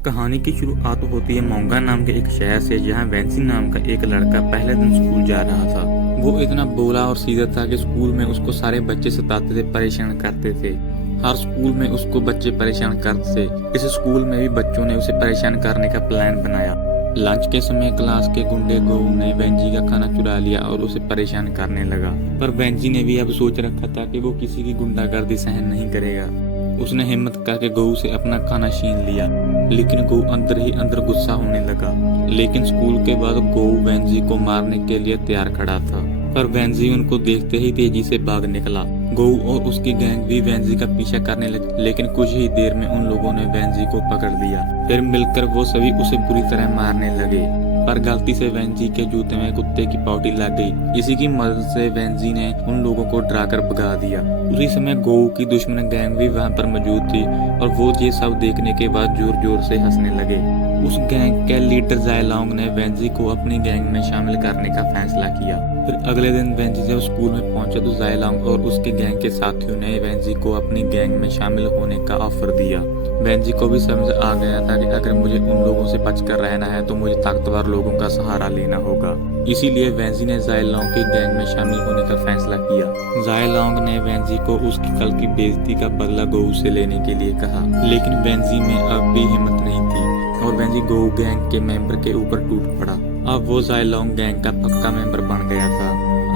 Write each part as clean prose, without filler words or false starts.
कहानी की शुरुआत होती है मोंगा नाम के एक शहर से, जहाँ वेंसी नाम का एक लड़का पहले दिन स्कूल जा रहा था। वो इतना भोला और सीधा था कि स्कूल में उसको सारे बच्चे सताते थे, परेशान करते थे। हर स्कूल में उसको बच्चे परेशान करते थे। इस स्कूल में भी बच्चों ने उसे परेशान करने का प्लान बनाया। लंच के समय क्लास के गुंडे गोऊ ने वेंजी का खाना चुरा लिया और उसे परेशान करने लगा। पर वेंजी ने भी अब सोच रखा था कि वो किसी की गुंडागर्दी सहन नहीं करेगा। उसने हिम्मत करके गऊ से अपना खाना छीन लिया, लेकिन गऊ अंदर ही अंदर गुस्सा होने लगा। लेकिन स्कूल के बाद गऊ वेंजी को मारने के लिए तैयार खड़ा था, पर वेंजी उनको देखते ही तेजी से भाग निकला। गऊ और उसकी गैंग भी वेंजी का पीछा करने लगी, लेकिन कुछ ही देर में उन लोगों ने वेंजी को पकड़ लिया। फिर मिलकर वो सभी उसे बुरी तरह मारने लगे, पर गलती से वेंजी के जूते में कुत्ते की पाउटी लग गई। इसी की मदद से वेंजी ने उन लोगों को डराकर भगा दिया। उसी समय गऊ की दुश्मन गैंग भी वहां पर मौजूद थी, और वो ये सब देखने के बाद जोर जोर से हंसने लगे। उस गैंग के लीडर जायलोंग ने वेंजी को अपनी गैंग में शामिल करने का फैसला किया। फिर अगले दिन वेंजी जब स्कूल में पहुंचा तो जायलोंग और उसके गैंग के साथियों ने वेंजी को अपनी गैंग में शामिल होने का ऑफर दिया। वेंजी को भी समझ आ गया था कि अगर मुझे उन लोगों से बचकर रहना है तो मुझे ताकतवर लोगों का सहारा लेना होगा। इसीलिए वेंजी ने जायलोंग की गैंग में शामिल होने का फैसला किया। जायलोंग ने वेंजी को उसकी कल की बेइज्जती का बदला गऊ से लेने के लिए कहा, लेकिन वेंजी में अब भी हिम्मत नहीं थी और वेंजी गऊ गैंग के मेंबर के ऊपर टूट पड़ा। अब वो जायलोंग गैंग का पक्का मेंबर बन गया था।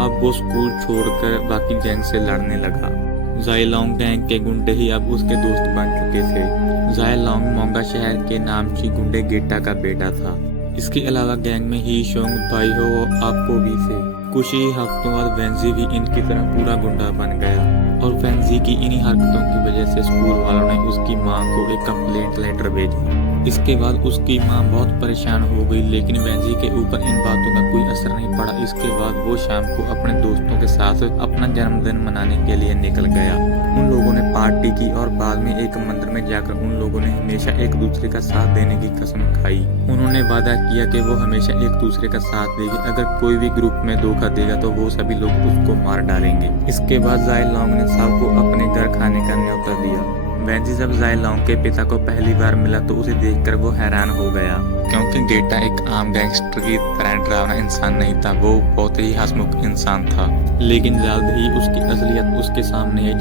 अब वो स्कूल छोड़कर बाकी गैंग से लड़ने लगा। जायलोंग गैंग के गुंडे ही अब उसके दोस्त बन चुके थे। जायलोंग मोंगा शहर के नामची गुंडे गेटा का बेटा था। इसके अलावा गैंग में ही शोंग, भाईहो और आपको भी थे। कुछ ही हफ्तों बाद वेंजी भी इनकी तरह पूरा गुंडा बन गया, और वेंजी की इन्हीं हरकतों की वजह से स्कूल वालों ने उसकी मां को एक कंप्लेंट लेटर भेजा। इसके बाद उसकी मां बहुत परेशान हो गई, लेकिन वेंजी के ऊपर इन बातों का कोई असर नहीं पड़ा। इसके बाद वो शाम को अपने दोस्तों के साथ अपना जन्मदिन मनाने के लिए निकल गया। उन लोगों ने पार्टी की और बाद में एक मंदिर में जाकर उन लोगों ने हमेशा एक दूसरे का साथ देने की कसम खाई। उन्होंने वादा किया कि वो हमेशा एक दूसरे का साथ देगी। अगर कोई भी ग्रुप में धोखा देगा तो वो सभी लोग उसको मार डालेंगे। इसके बाद जायलोंग ने सबको अपने घर खाने का न्योता दिया। वेंजी जब जायलोंग के पिता को पहली बार मिला तो उसे देखकर वो हैरान हो गया, क्योंकि गेटा एक आम गैंगस्टर की तरह डरावना इंसान नहीं था। वो बहुत ही हंसमुख इंसान था। लेकिन जल्द ही उसकी असलियत उसके सामने आई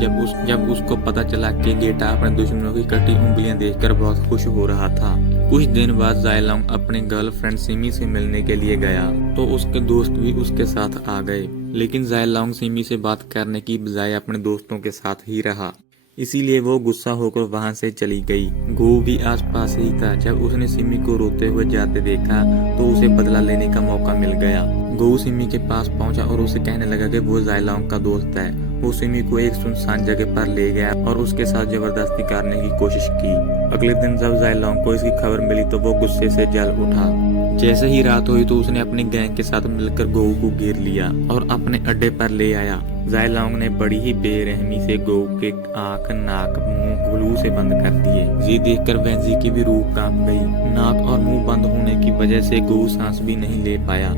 जब उसको पता चला कि गेटा अपने दुश्मनों की कटी उंगलियां देखकर बहुत खुश हो रहा था। कुछ दिन बाद जायलोंग अपनी गर्लफ्रेंड सिमी से मिलने के लिए गया तो उसके दोस्त भी उसके साथ आ गए, लेकिन जायलोंग सिमी से बात करने की बजाय अपने दोस्तों के साथ ही रहा। इसीलिए वो गुस्सा होकर वहां से चली गई। गो भी आसपास ही था। जब उसने सिमी को रोते हुए जाते देखा तो उसे बदला लेने का मौका मिल गया। गो सिमी के पास पहुंचा और उसे कहने लगा कि वो जायलोंग का दोस्त है। वो सिमी को एक सुनसान जगह पर ले गया और उसके साथ जबरदस्ती करने की कोशिश की। अगले दिन जब जायलोंग को इसकी खबर मिली तो वो गुस्से से जल उठा। जैसे ही रात हुई तो उसने अपनी गैंग के साथ मिलकर गो को घेर लिया और अपने अड्डे पर ले आया। जायलोंग ने बड़ी ही बेरहमी से गो के आंख, नाक, मुंह ग्लू से बंद कर दिए। ये देखकर वेंजी की भी रूह कांप गई। नाक और मुंह बंद होने की वजह से गो सांस भी नहीं ले पाया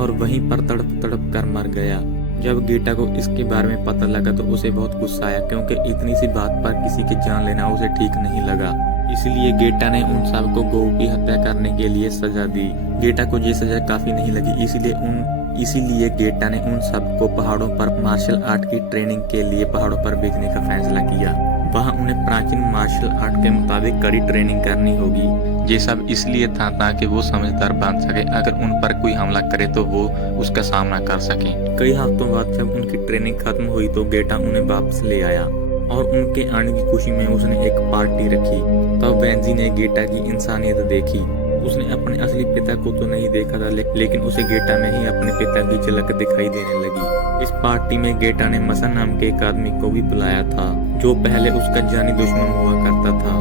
और वहीं पर तड़प तड़प कर मर गया। जब गेटा को इसके बारे में पता लगा तो उसे बहुत गुस्सा आया, क्योंकि इतनी सी बात पर किसी की जान लेना उसे ठीक नहीं लगा। इसलिए गेटा ने उन सब को गो की हत्या करने के लिए सजा दी। गेटा को ये सजा काफी नहीं लगी, इसीलिए गेटा ने उन सबको पहाड़ों पर मार्शल आर्ट की ट्रेनिंग के लिए पहाड़ों पर भेजने का फैसला किया। वहां उन्हें प्राचीन मार्शल आर्ट के मुताबिक कड़ी ट्रेनिंग करनी होगी। ये सब इसलिए था ताकि वो समझदार बन सके। अगर उन पर कोई हमला करे तो वो उसका सामना कर सके। कई हफ्तों बाद जब उनकी ट्रेनिंग खत्म हुई तो गेटा उन्हें वापस ले आया और उनके आने की खुशी में उसने एक पार्टी रखी। तब वेंजी ने गेटा की इंसानियत देखी। उसने अपने असली पिता को तो नहीं देखा था, लेकिन उसे गेटा में ही अपने पिता की झलक दिखाई देने लगी। इस पार्टी में गेटा ने मसा नाम के एक आदमी को भी बुलाया था, जो पहले उसका जानी दुश्मन हुआ करता था,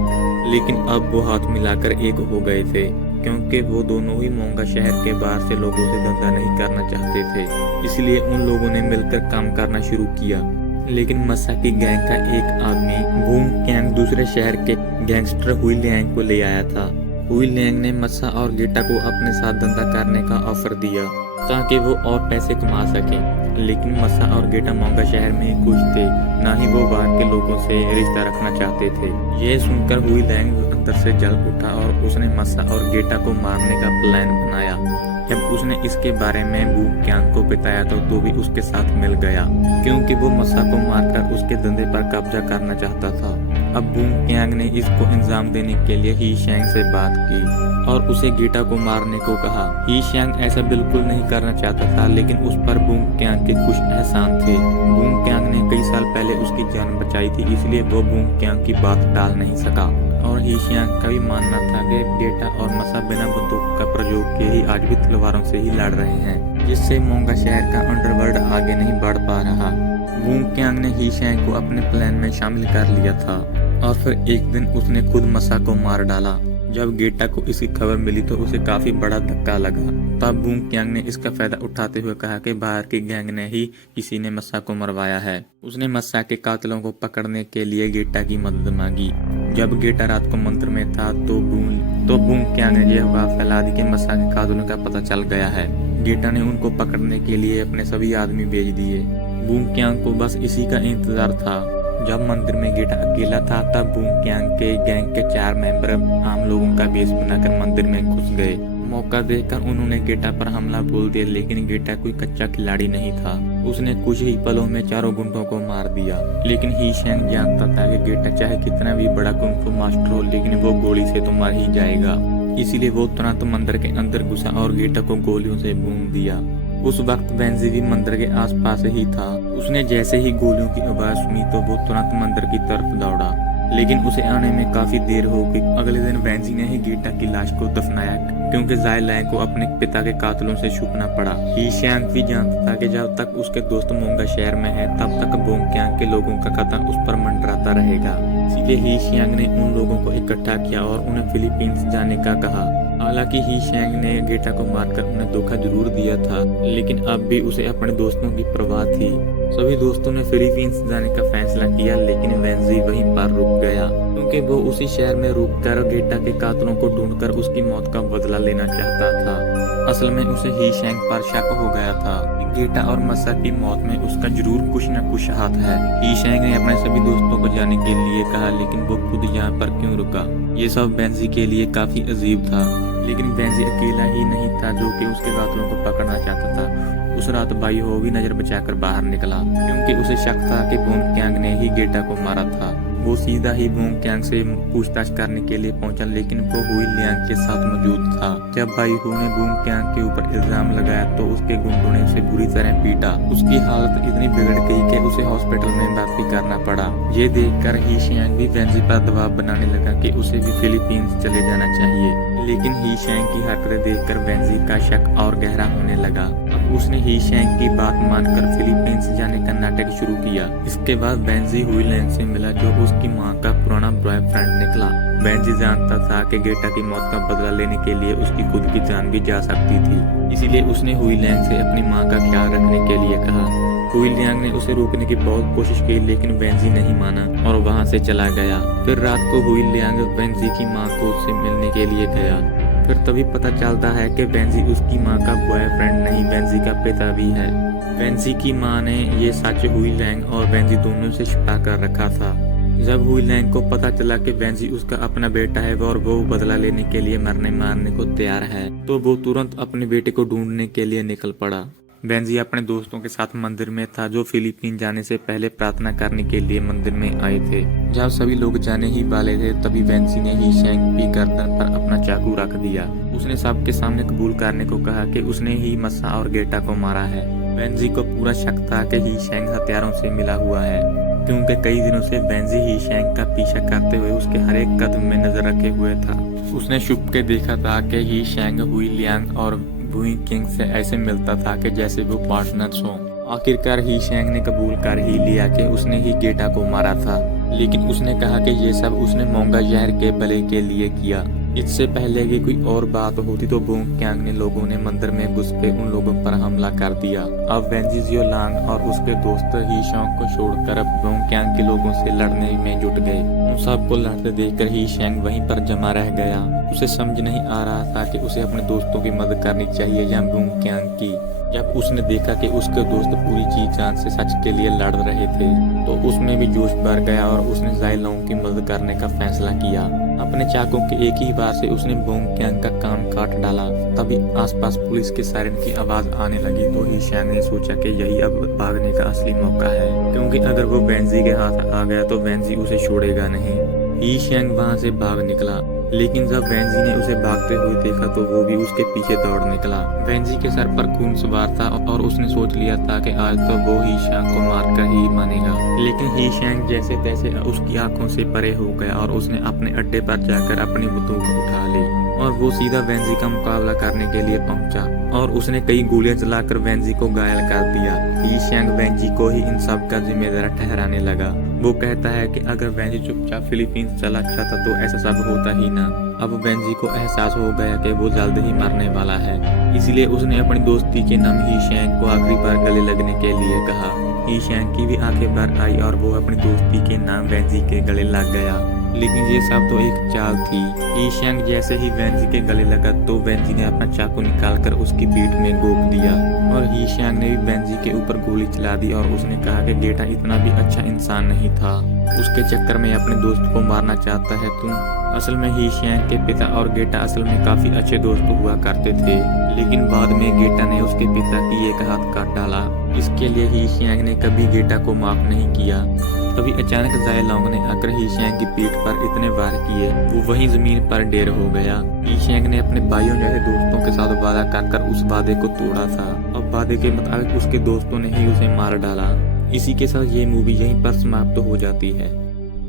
लेकिन अब वो हाथ मिलाकर एक हो गए थे, क्योंकि वो दोनों ही मोंगा शहर के बाहर से लोगों से धंधा नहीं करना चाहते थे। इसलिए उन लोगों ने मिलकर काम करना शुरू किया। लेकिन मसा की गैंग का एक आदमी वूंग कैंग दूसरे शहर के गैंगस्टर हुई लियांग को ले आया था। हुई लियांग ने मत्सा और गेटा को अपने साथ धंधा करने का ऑफर दिया ताकि वो और पैसे कमा सकें, लेकिन मत्सा और गेटा मोंगा शहर में ही खुश थे, ना ही वो बाहर के लोगों से रिश्ता रखना चाहते थे। ये सुनकर हुई लियांग अंदर से जल उठा और उसने मत्सा और गेटा को मारने का प्लान बनाया। जब उसने इसके बारे में बू क्यांग को बताया तो भी उसके साथ मिल गया, क्योंकि वो मत्सा को मारकर उसके धंधे पर कब्जा करना चाहता था। अब बू क्यांग ने इसको इंजाम देने के लिए ही शेंग से बात की और उसे गेटा को मारने को कहा। ही शेंग ऐसा बिल्कुल नहीं करना चाहता था, लेकिन उस पर बू क्यांग के कुछ एहसान थे। बू क्यांग ने कई साल पहले उसकी जान बचाई थी, इसलिए वो बू क्यांग की बात टाल नहीं सका। और ही शेंग का भी मानना था कि गेटा और मत्सा बिना बंदूक का प्रयोग किए ही आज भी तलवारों से ही लड़ रहे हैं, जिससे मोंगा शहर का अंडरवर्ल्ड आगे नहीं बढ़ पा रहा। बू क्यांग ने ही शेंग को अपने प्लान में शामिल कर लिया था और फिर एक दिन उसने खुद मत्सा को मार डाला। जब गेटा को इसकी खबर मिली तो उसे काफी बड़ा धक्का लगा। तब बू क्यांग ने इसका फायदा उठाते हुए कहा कि बाहर की गैंग ने ही किसी ने मत्सा को मरवाया है। उसने मत्सा के कातिलों को पकड़ने के लिए गेटा की मदद मांगी। जब गेटा रात को मंदिर में था तो बू क्यांग ने यह अफवाह फैला दी कि मत्सा के कातिलों का पता चल गया है। गेटा ने उनको पकड़ने के लिए अपने सभी आदमी भेज दिए। बू क्यांग को बस इसी का इंतजार था। जब मंदिर में गेटा अकेला था तब बू क्यांग के गैंग के 4 मेंबर आम लोगों का वेश बनाकर मंदिर में घुस गए। मौका देखकर उन्होंने गेटा पर हमला बोल दिया, लेकिन गेटा कोई कच्चा खिलाड़ी नहीं था। उसने कुछ ही पलों में चारों गुंडों को मार दिया। लेकिन ही शेंग जानता था कि गेटा चाहे कितना भी बड़ा कुंग फू मास्टर हो, लेकिन वो गोली से तो मार ही जाएगा। इसीलिए वो तुरंत मंदिर के अंदर घुसा और गेटा को गोलियों से भून दिया। उस वक्त वेंजी भी मंदिर के आसपास ही था। उसने जैसे ही गोलियों की आवाज सुनी तो वो तुरंत मंदिर की तरफ दौड़ा, लेकिन उसे आने में काफी देर हो गई। अगले दिन वेंजी ने ही गेटा की लाश को दफनाया, क्योंकि जाय लैंग को अपने पिता के कातिलों से छुपना पड़ा। ही शेंग भी जानता था कि जब तक उसके दोस्त मोंगा शहर में है तब तक बू क्यांग के लोगों का कतल उस पर मंडराता रहेगा। इसीलिए ही शेंग ने उन लोगों को इकट्ठा किया और उन्हें फिलीपींस जाने का कहा। हालांकि ही शेंग ने गेटा को मारकर उन्हें धोखा जरूर दिया था, लेकिन अब भी उसे अपने दोस्तों की परवाह थी। सभी दोस्तों ने फिलीपींस जाने का फैसला किया, लेकिन वेंजी वहीं पर रुक गया, क्योंकि वो उसी शहर में रुककर गेटा के कातिलों को ढूंढकर उसकी मौत का बदला लेना चाहता था। असल में उसे ही शेंग पर शक हो गया था कि गेटा और मत्सा की मौत में उसका जरूर कुछ न कुछ हाथ है। ही शेंग ने अपने सभी दोस्तों को जाने के लिए कहा, लेकिन वो खुद यहाँ पर क्यों रुका? ये सब वेंजी के लिए काफी अजीब था। लेकिन वेंजी अकेला ही नहीं था जो कि उसके कातिलों को पकड़ना चाहता था। उस रात बाई हो भी नजर बचाकर बाहर निकला, क्योंकि उसे शक था कि बू क्यांग ने ही गेटा को मारा था। वो सीधा ही बू क्यांग से पूछताछ करने के लिए पहुंचा, लेकिन वो हुई लियांग के साथ मौजूद था। जब बाई हु ने बू क्यांग के ऊपर इल्जाम लगाया तो उसके गुंडों ने उसे बुरी तरह पीटा। उसकी हालत इतनी बिगड़ गई कि उसे हॉस्पिटल में भर्ती करना पड़ा। ये देखकर ही शेंग भी वेंजी पर दबाव बनाने लगा कि उसे भी फिलीपींस चले जाना चाहिए। लेकिन ही शेंग की हरकतें देखकर वेंजी का शक और गहरा होने लगा। अब उसने ही शेंग की बात मानकर फिलीपींस जाने का नाटक शुरू किया। इसके बाद वेंजी हुई लियांग से मिला, जो उसकी मां का पुराना बॉयफ्रेंड निकला। वेंजी जानता था कि गेटा की मौत का बदला लेने के लिए उसकी खुद की जान भी जा सकती थी, इसीलिए उसने हुई लियांग से अपनी मां का ख्याल रखने के लिए कहा। हुई लियांग ने उसे रोकने की बहुत कोशिश की, लेकिन वेंजी नहीं माना और वहां से चला गया। फिर रात को हुई लियांग वेंजी की मां को उससे मिलने के लिए गया। फिर तभी पता चलता है कि वेंजी उसकी मां का बॉयफ्रेंड नहीं, वेंजी का पिता भी है। वेंजी की मां ने ये सच हुई लियांग और वेंजी दोनों से छिपा कर रखा था। जब हुई लियांग को पता चला कि वेंजी उसका अपना बेटा है और वो बदला लेने के लिए मरने मारने को तैयार है, तो वो तुरंत अपने बेटे को ढूंढने के लिए निकल पड़ा। वेंजी अपने दोस्तों के साथ मंदिर में था, जो फिलीपीन जाने से पहले प्रार्थना करने के लिए मंदिर में आए थे। जब सभी लोग जाने ही वाले थे तभी वेंजी ने ही शेंग की गर्दन पर अपना चाकू रख दिया। उसने सबके सामने कबूल करने को कहा कि उसने ही मत्सा और गेटा को मारा है। वेंजी को पूरा शक था कि ही शेंग हथियारों से मिला हुआ है, क्योंकि कई दिनों से वेंजी ही शेंग का पीछा करते हुए उसके हर एक कदम में नजर रखे हुए था। उसने छुप के देखा था कि ही शेंग हुई लियांग और बुई किंग से ऐसे मिलता था कि जैसे वो पार्टनर्स हों। आखिरकार ही शेंग ने कबूल कर ही लिया कि उसने ही गेटा को मारा था, लेकिन उसने कहा कि ये सब उसने मोंगा शहर के भले के लिए किया। इससे पहले कि कोई और बात होती तो बोंग क्यांग ने लोगों ने मंदिर में घुस के उन लोगों पर हमला कर दिया। अब वेंजी जियोलांग और उसके दोस्त ही शेंग को छोड़कर अब बोंग क्यांग के लोगों से लड़ने में जुट गए। उन सबको लड़ते देखकर ही शेंग वहीं पर जमा रह गया। उसे समझ नहीं आ रहा था कि उसे अपने दोस्तों की मदद करनी चाहिए या बोंग क्यांग की। जब उसने देखा कि उसके दोस्त पूरी जी जान से सच के लिए लड़ रहे थे तो उसमें भी जोश भर गया और उसने जाई लॉन्ग की मदद करने का फैसला किया। अपने चाकू के एक ही बार से उसने बोंग क्यांग का कान काट डाला। तभी आसपास पुलिस के सायरन की आवाज आने लगी तो ही शेंग ने सोचा कि यही अब भागने का असली मौका है, क्योंकि अगर वो वेंजी के हाथ आ गया तो वेंजी उसे छोड़ेगा नहीं। ही शेंग वहां से भाग निकला, लेकिन जब वेंजी ने उसे भागते हुए देखा तो वो भी उसके पीछे दौड़ निकला। वेंजी के सर पर खून सवार था और उसने सोच लिया था कि आज तो वो ही शेंग को मारकर ही मानेगा। लेकिन ही शेंग जैसे तैसे उसकी आंखों से परे हो गया और उसने अपने अड्डे पर जाकर अपनी बंदूक उठा ली और वो सीधा वेंजी का मुकाबला करने के लिए पहुंचा और उसने कई गोलियां चलाकर वेंजी को घायल कर दिया। ही शेंग वेंजी को ही इन सब का जिम्मेदार ठहराने लगा। वो कहता है कि अगर वेंजी चुपचाप फिलीपींस चला जाता तो ऐसा सब होता ही ना। अब वेंजी को एहसास हो गया कि वो जल्द ही मरने वाला है, इसलिए उसने अपनी दोस्ती के नाम ही शेंग को आखिरी बार गले लगने के लिए कहा। ही शेंग की भी आंखें भर आई और वो अपनी दोस्ती के नाम वेंजी के गले लग गया। लेकिन ये सब तो एक चाल थी। ही शेंग जैसे ही वेंजी के गले लगा तो वेंजी ने अपना चाकू निकालकर उसकी पीठ में गोप दिया और ही शेंग ने भी वेंजी के ऊपर गोली चला दी और उसने कहा कि गेटा इतना भी अच्छा इंसान नहीं था, उसके चक्कर में अपने दोस्त को मारना चाहता है तू। असल में ही शेंग के पिता और गेटा असल में काफी अच्छे दोस्त हुआ करते थे, लेकिन बाद में गेटा ने उसके पिता की एक हाथ काट डाला। इसके लिए ही शेंग ने कभी गेटा को माफ नहीं किया। तभी अचानक जाई लॉन्ग ने आकर ही शेंग की पीठ पर इतने वार किए वो वहीं जमीन पर ढेर हो गया। ही शेंग ने अपने भाइयों जैसे दोस्तों के साथ वादा कर उस वादे को तोड़ा था और वादे के मुताबिक उसके दोस्तों ने ही उसे मार डाला। इसी के साथ ये मूवी यहीं पर समाप्त हो जाती है।